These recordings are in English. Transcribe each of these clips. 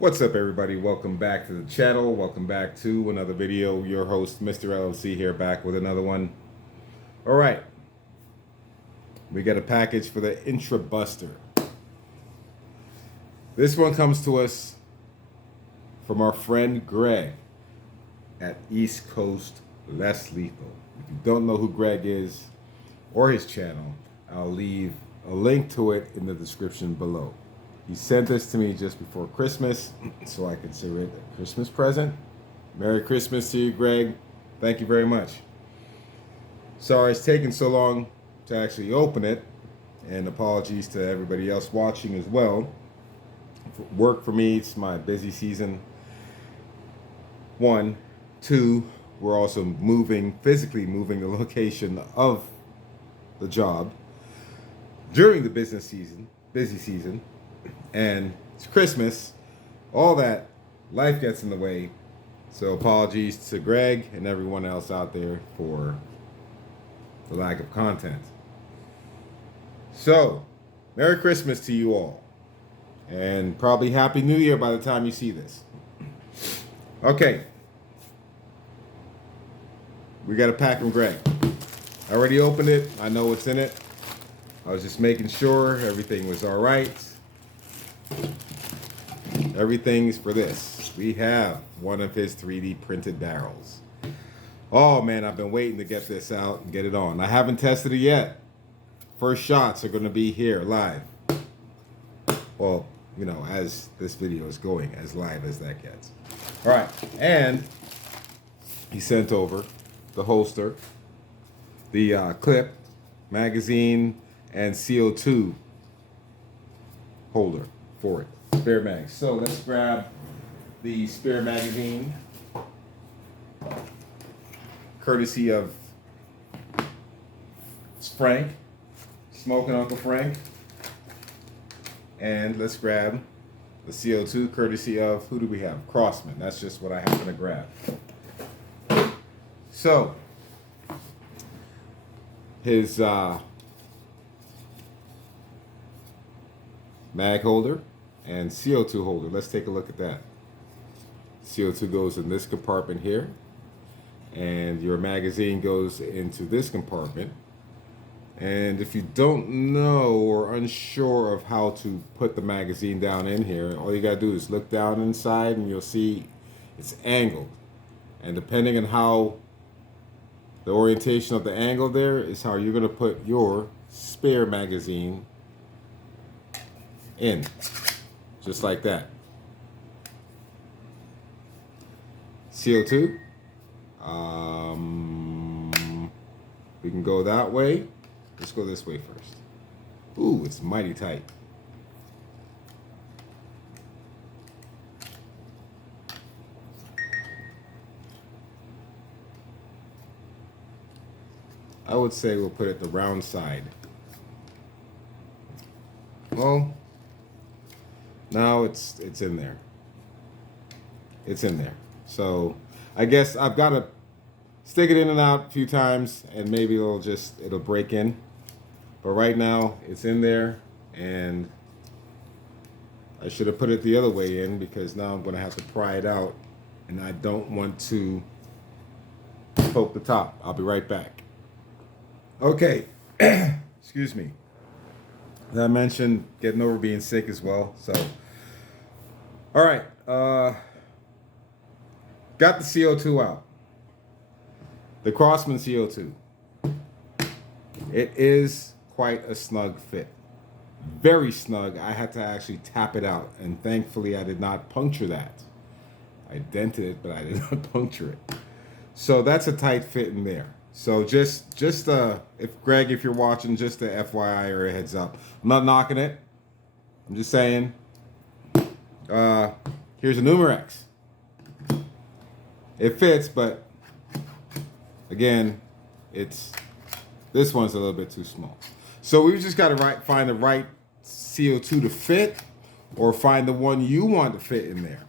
What's up, everybody? Welcome back to the channel. Welcome back to another video. Your host, Mr. LLC, here back with another one. All right. We got a package for the Intrabuster. This one comes to us from our friend Greg at East Coast Less Lethal. If you don't know who Greg is or his channel, I'll leave a link to it in the description below. He sent this to me just before Christmas, so I consider it a Christmas present. Merry Christmas to you, Greg. Thank you very much. Sorry it's taken so long to actually open it, and apologies to everybody else watching as well. Work for me, it's my busy season. One. Two, we're also physically moving the location of the job during the busy season. And it's Christmas, all that, life gets in the way. So apologies to Greg and everyone else out there for the lack of content. So, Merry Christmas to you all. And probably Happy New Year by the time you see this. Okay. We got a pack from Greg. I already opened it. I know what's in it. I was just making sure everything was all right. Everything's for this. We have one of his 3D printed barrels. Oh man, I've been waiting to get this out and get it on. I haven't tested it yet. First shots are going to be here live. Well, you know, as this video is going, as live as that gets. All right, and he sent over the holster, the clip, magazine, and CO2 holder for it. Spare mag. So let's grab the spare magazine, courtesy of Frank, Smoking Uncle Frank. And let's grab the CO2, courtesy of, who do we have? Crossman. That's just what I happen to grab. So, his mag holder and CO2 holder. Let's take a look at that. CO2 goes in this compartment here, and your magazine goes into this compartment. And if you don't know or unsure of how to put the magazine down in here, all you gotta do is look down inside and you'll see it's angled. And depending on how the orientation of the angle there is how you're gonna put your spare magazine in. Just like that. CO2. We can go that way. Let's go this way first. Ooh, it's mighty tight. I would say we'll put it the round side. Well, now it's in there. It's in there. So I guess I've got to stick it in and out a few times, and maybe it'll break in. But right now it's in there, and I should have put it the other way in because now I'm going to have to pry it out, and I don't want to poke the top. I'll be right back. Okay. Excuse me. As I mentioned, getting over being sick as well. So, all right. Got the CO2 out. The Crossman CO2. It is quite a snug fit. Very snug. I had to actually tap it out, and thankfully I did not puncture that. I dented it, but I did not puncture it. So that's a tight fit in there. So just if you're watching, just a FYI or a heads up. I'm not knocking it. I'm just saying. Here's a Numerex. It fits, but again, this one's a little bit too small. So we've just got to find the right CO2 to fit, or find the one you want to fit in there.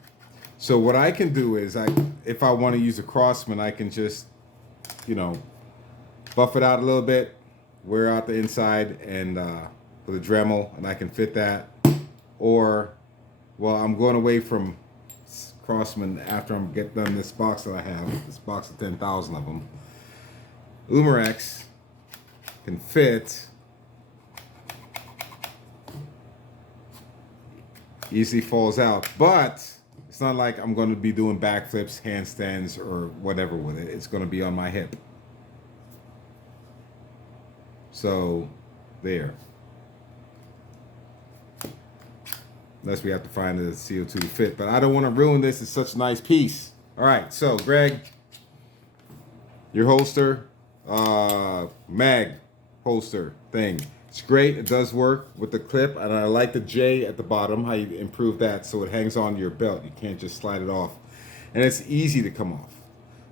So what I can do is, if I want to use a Crossman, I can just, buff it out a little bit, wear out the inside, and with a Dremel, and I can fit that. Or well, I'm going away from Crossman after I'm get done this box that I have. This box of 10,000 of them. Umarex can fit. Easily falls out, but it's not like I'm going to be doing backflips, handstands, or whatever with it. It's going to be on my hip. So, there. Unless we have to find the CO2 to fit. But I don't want to ruin this. It's such a nice piece. All right, so Greg, your holster, mag holster thing. It's great. It does work with the clip, and I like the J at the bottom, how you improve that so it hangs on your belt. You can't just slide it off. And it's easy to come off.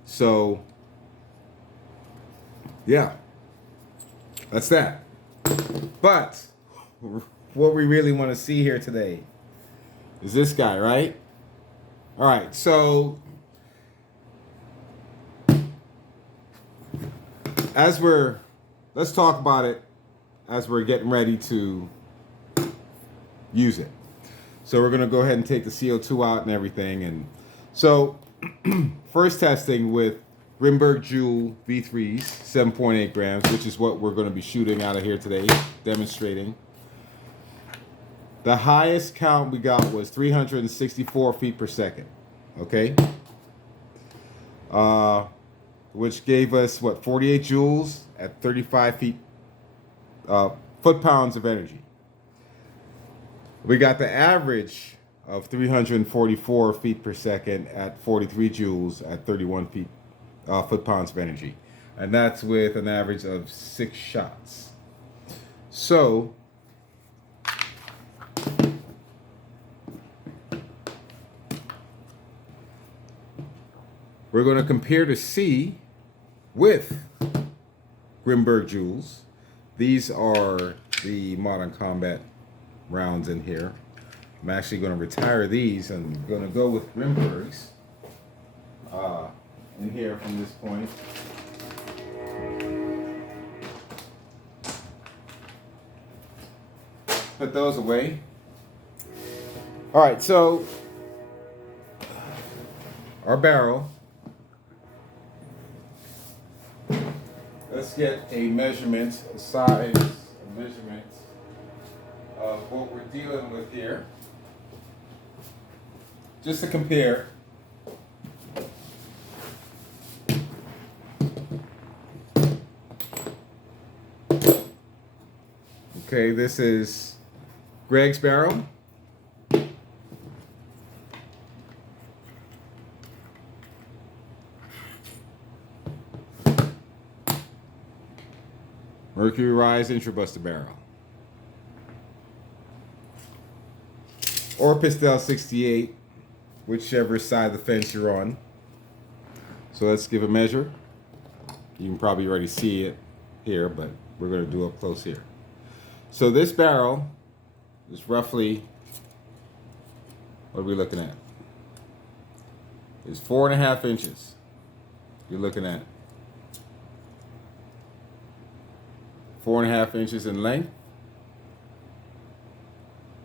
So, yeah, that's that. But what we really want to see here today is this guy, right? All right, so let's talk about it as we're getting ready to use it. So we're gonna go ahead and take the CO2 out and everything. And so first testing with Rimberg Joule V3s, 7.8 grams, which is what we're gonna be shooting out of here today, demonstrating. The highest count we got was 364 feet per second, okay? Which gave us, what, 48 joules at 35 feet, foot-pounds of energy. We got the average of 344 feet per second at 43 joules at 31 feet, foot-pounds of energy. And that's with an average of 6 shots. So, we're going to compare to C with Rimberg Joules. These are the Modern Combat rounds in here. I'm actually going to retire these and I'm going to go with Rimbergs in here from this point. Put those away. All right, so our barrel. Let's get a measurement, a size, a measurement of what we're dealing with here. Just to compare. Okay, this is Greg's barrel. Mercury Rise Intrabuster barrel. Or Pistelle 68, whichever side of the fence you're on. So let's give a measure. You can probably already see it here, but we're going to do up close here. So this barrel is roughly, what are we looking at? It's 4.5 inches. You're looking at 4.5 inches in length.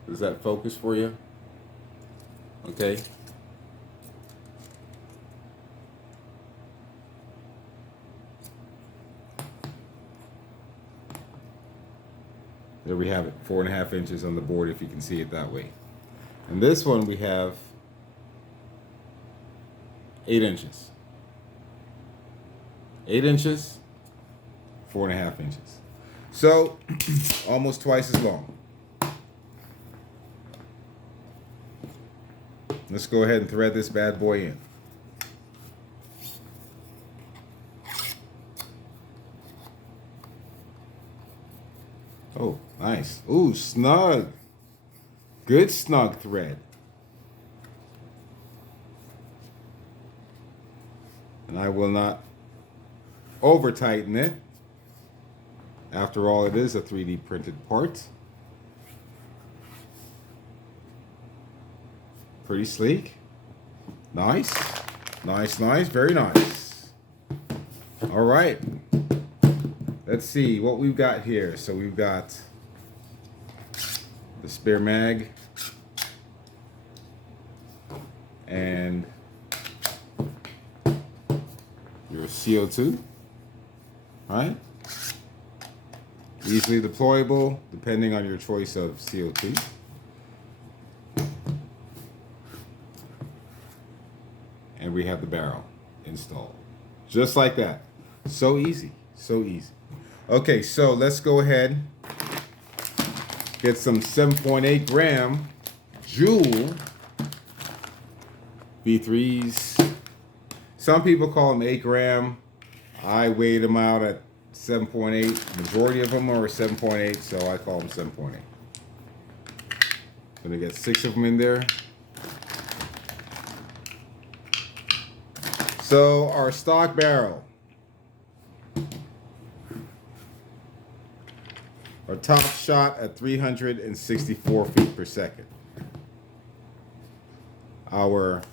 Does that focus for you? Okay. There we have it, 4.5 inches on the board if you can see it that way. And this one we have 8 inches. 8 inches, 4.5 inches. So, almost twice as long. Let's go ahead and thread this bad boy in. Oh, nice. Ooh, snug. Good snug thread. And I will not over tighten it. After all, it is a 3D printed part. Pretty sleek. Nice. Nice, nice. Very nice. All right. Let's see what we've got here. So we've got the spare mag. CO2, right? Easily deployable depending on your choice of CO2. And we have the barrel installed. Just like that. So easy, so easy. Okay, so let's go ahead, get some 7.8 gram Joule V3s. Some people call them 8 gram. I weighed them out at 7.8. Majority of them are 7.8, so I call them 7.8. Gonna get 6 of them in there. So our stock barrel, our top shot at 364 feet per second. Our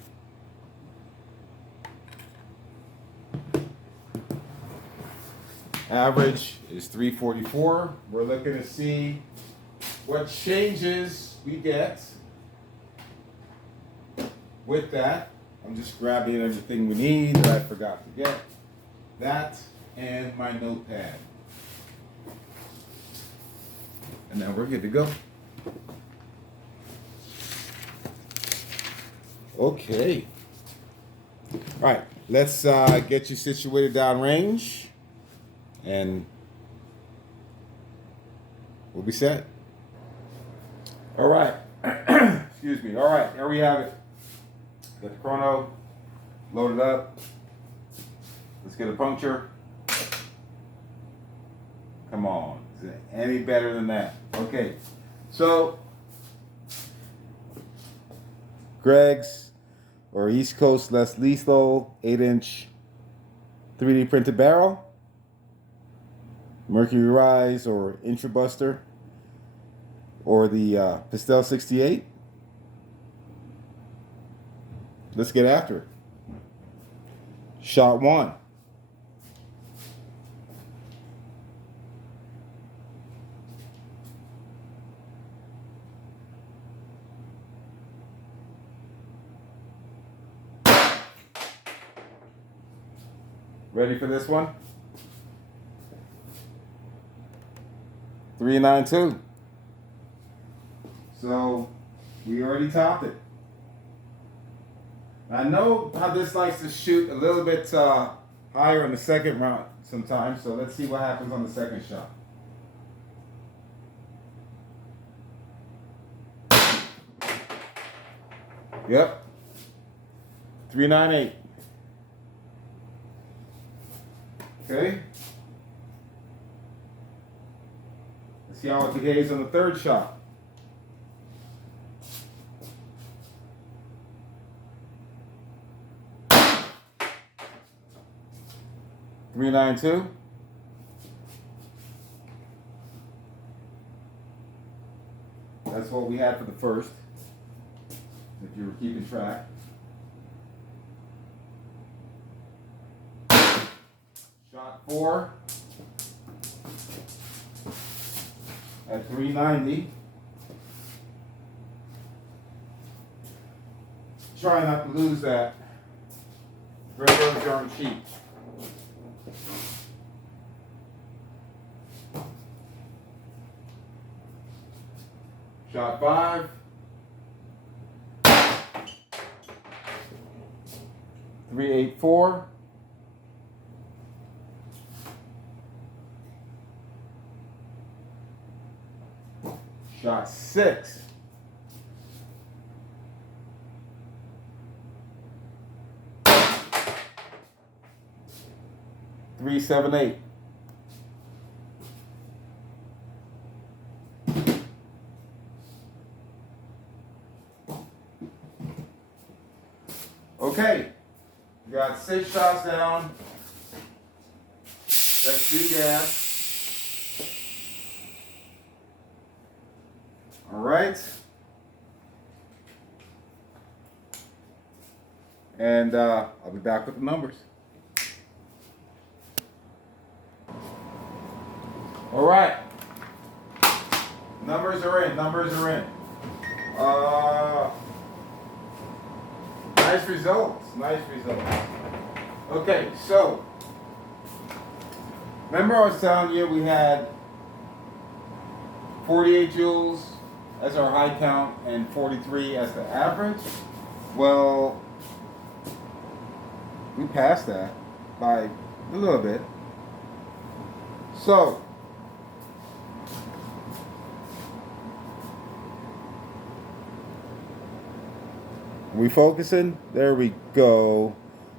average is 344. We're looking to see what changes we get with that. I'm just grabbing everything we need that I forgot to get. That and my notepad. And now we're good to go. Okay. All right, let's get you situated downrange and we'll be set. All right. Excuse me. All right, there we have it. Got the chrono loaded up. Let's get a puncture. Come on. Is it any better than that? Okay. So, Greg's or East Coast Less Lethal 8-inch 3D printed barrel. Mercury Rise or Intrabuster. Or the Pistelle-68. Let's get after it. Shot 1. Ready for this one? 392. So we already topped it. I know how this likes to shoot a little bit higher in the second round sometimes, so let's see what happens on the second shot. Yep. 398. Okay. Let's see how it behaves on the third shot. 392. That's what we had for the first, if you were keeping track. Shot 4 at 390. Try not to lose that. Railroads aren't cheap. Shot 5. 384. Shot 6. 378. Okay, we got 6 shots down. Let's do gas. All right. And I'll be back with the numbers. All right. Numbers are in. Numbers are in. Nice results. Nice results. Okay, so Remember I was telling you we had 48 joules as our high count and 43 as the average? Well, we passed that by a little bit. So, we focusing? There we go.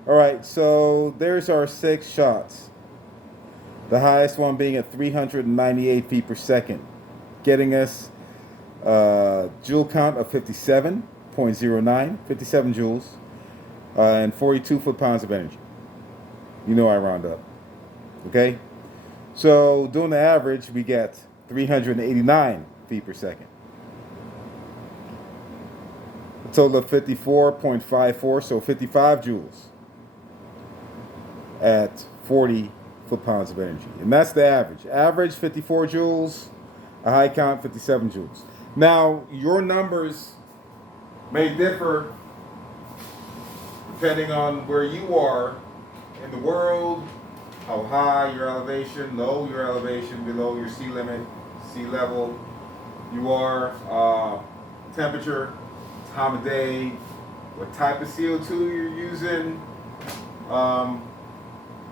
All right, so there's our 6 shots. The highest one being at 398 feet per second, getting us a joule count of 57.09, 57 joules, and 42 foot-pounds of energy. You know I round up. Okay? So doing the average, we get 389 feet per second. A total of 54.54, so 55 joules at 40 foot-pounds of energy. And that's the average. Average 54 joules, a high count 57 joules. Now, your numbers may differ depending on where you are in the world, how high your elevation, low your elevation, below your sea limit, sea level you are, temperature, time of day, what type of CO2 you're using.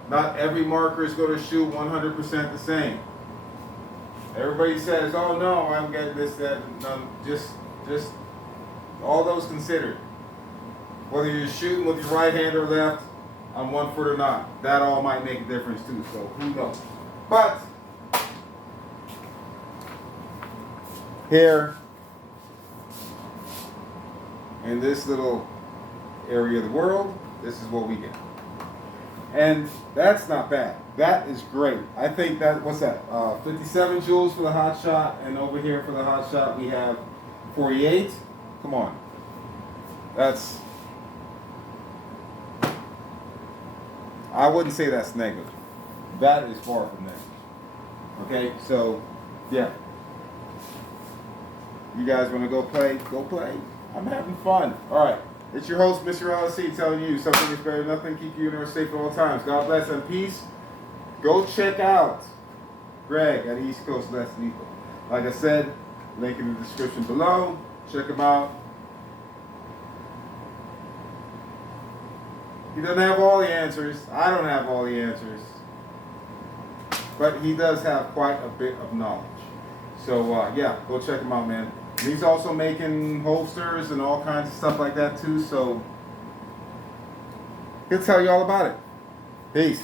Not every marker is going to shoot 100% the same. Everybody says, oh no, I'm getting this, that, no, just all those considered. Whether you're shooting with your right hand or left, on 1 foot or not, that all might make a difference too, so who knows. But, here, in this little area of the world, this is what we get. And that's not bad. That is great. I think that, what's that? 57 joules for the hot shot, and over here for the hot shot we have 48. Come on. That's, I wouldn't say that's negative. That is far from negative. Okay, so, yeah. You guys want to go play? Go play. I'm having fun. All right. It's your host, Mr. LSC, telling you something is better than nothing. Keep your universe safe at all times. God bless and peace. Go check out Greg at East Coast Less Lethal. Like I said, link in the description below. Check him out. He doesn't have all the answers. I don't have all the answers. But he does have quite a bit of knowledge. So, yeah, go check him out, man. And he's also making holsters and all kinds of stuff like that, too. So, he'll tell you all about it. Peace.